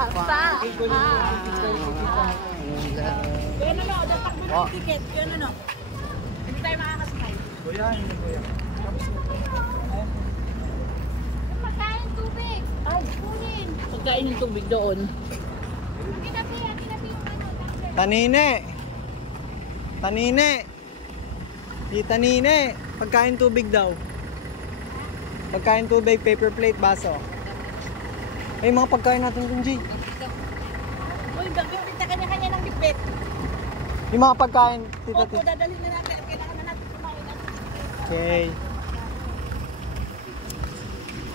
Kuya Nolo, datak mo ng ticket. Kuya Nolo. Hindi tayo makakasakay. Kuya, hindi kuya. Pagkain tubig. Ay, Kunin. pagkain ng tubig doon. Tinapi yung ano. Tanine! Tanine! Di tanine! Pagkain tubig daw. Pagkain tubig, paper plate, baso. Ay, mga pagkain natin dun, G. Uy, bakit kita kanya-kanya ng bipit? Yung mga pagkain, tita. Opo, dadalhin na natin. Kailangan na natin kumain natin. Okay.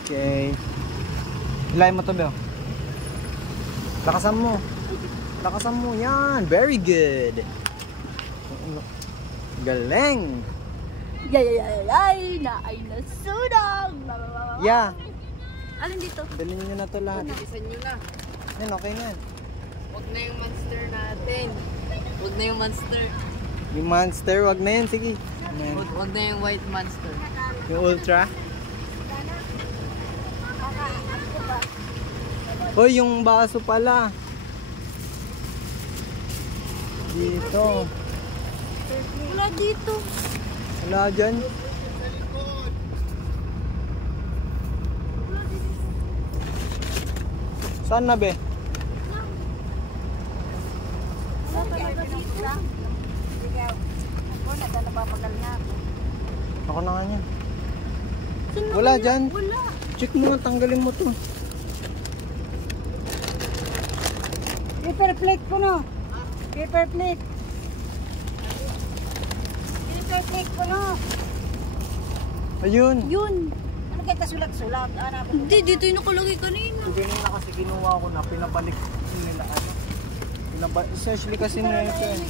Okay. Hilahin mo to, Bel. Lakasan mo. Lakasan mo. Yan. Very good. Galing. Yay, na ay nasunog. Yeah. Alin dito? Dalhin nyo na to lahat. Bilisan nyo na. Yan, okay na yan. Huwag na yung monster natin. Huwag na yung monster. Yung monster, wag na yan. Sige. Yan. Huwag na yung white monster. Yung ultra. Hoy, yung baso pala. Dito. Wala dito. Wala dyan. Saan na, be? Wala talaga dito. Ako, nagkanapapagal na ako. Ako na nga yan. Saan na Wala kaya? dyan. Wala. Check mo nga, tanggalin mo to. Paper plate ko no. Paper plate. Paper plate ko no. Ayun. Yun. Ano kaya sulat-sulat? Hindi, dito yung nakalagay kanina. Ito na kasi kinuha ko na, pinabalik nila ano. Especially kasi na ito eh.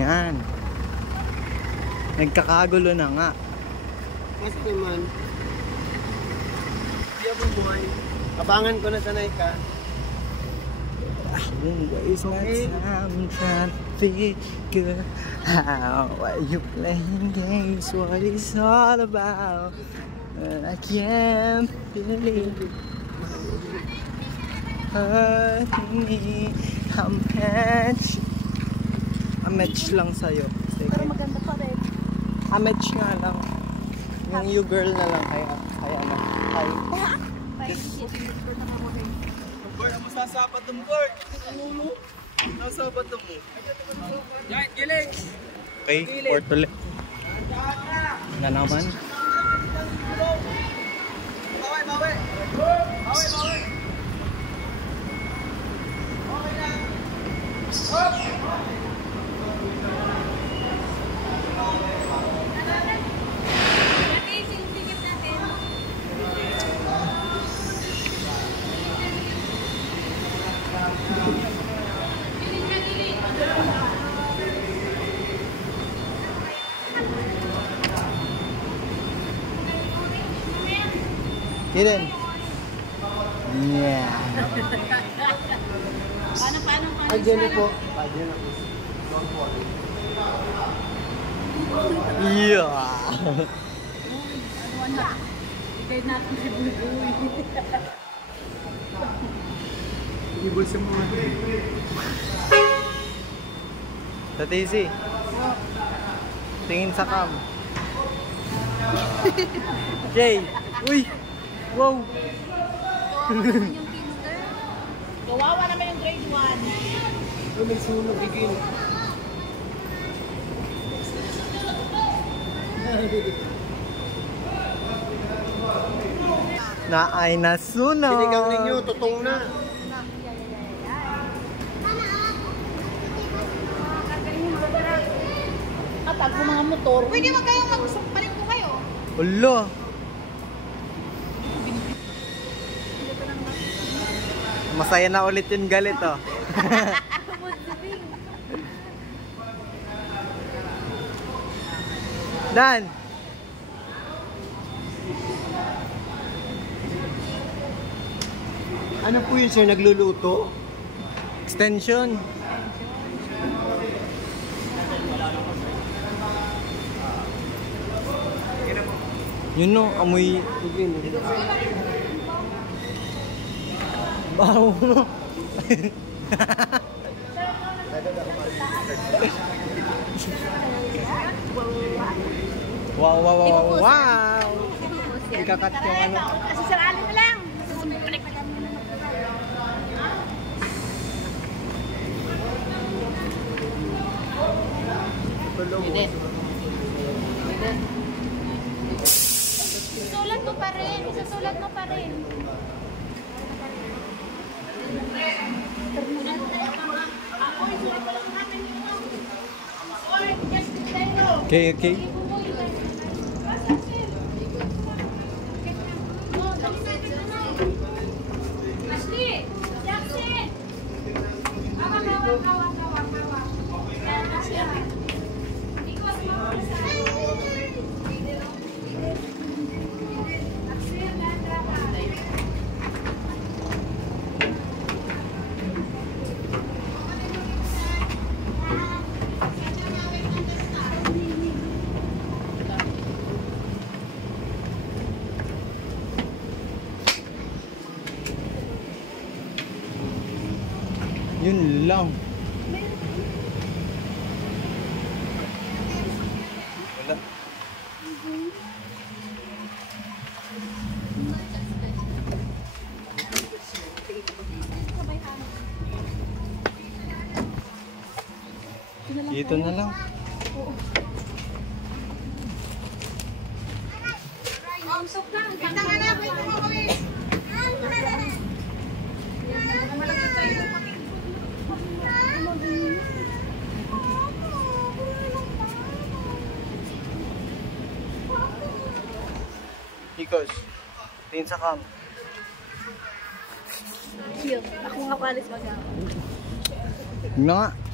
Yan. Nagkakagulo na nga. Mas naman. Hindi ako buhay. Abangan ko na sanay ka. Waste my time trying to figure out why you playing games, what it's all about. And I can't believe hurting me. A match lang sa'yo. Sige. Pero maganda pa rin. A match nga lang. Yung you girl na lang kaya ano. Kaya. Bert, ang masasapat ng Bert. Nasapat mo. Yan, gilig. Okay, fourth ulit. Na naman. Bawi, bawi. Bawi, bawi. Okay na. Hop! Kirin. Yeah. Paano? Ay, Jenny po. Ay, Jenny po. Don't worry. Yeah. Ikay natin si Bulbuy. Ibul sa mga ito. Tatisi. Tingin sa cam. Jay. Uy. Wow. Kawawa naman yung grade 1. Ay, may sunog. Igil. Na ay nasunog. Sinigang ninyo, tutong na. Atag ko mga motor. Pwede mo kayo mag-palit ko kayo. Ulo. Masaya na ulit yung galit oh. Dan. Ano po yun, sir? Nagluluto? Extension. Yun no, amoy. Baho mo. Wow, wow, wow, wow! Ikakat yung ano. Kasi sarali na lang. Isusulat mo pa rin. Isusulat mo pa rin. Okay, okay. Ashley! Jackson! Hawak, hawak, hawak, hawak, hawak. Yan, Ashley. Ikot mo. Axel, Landra ka. Yun lang. Wala. Dito na lang. Umsok lang. Ikos. Tingin sa cam. Cute. Ako nga palis mag-ako. Yun na nga.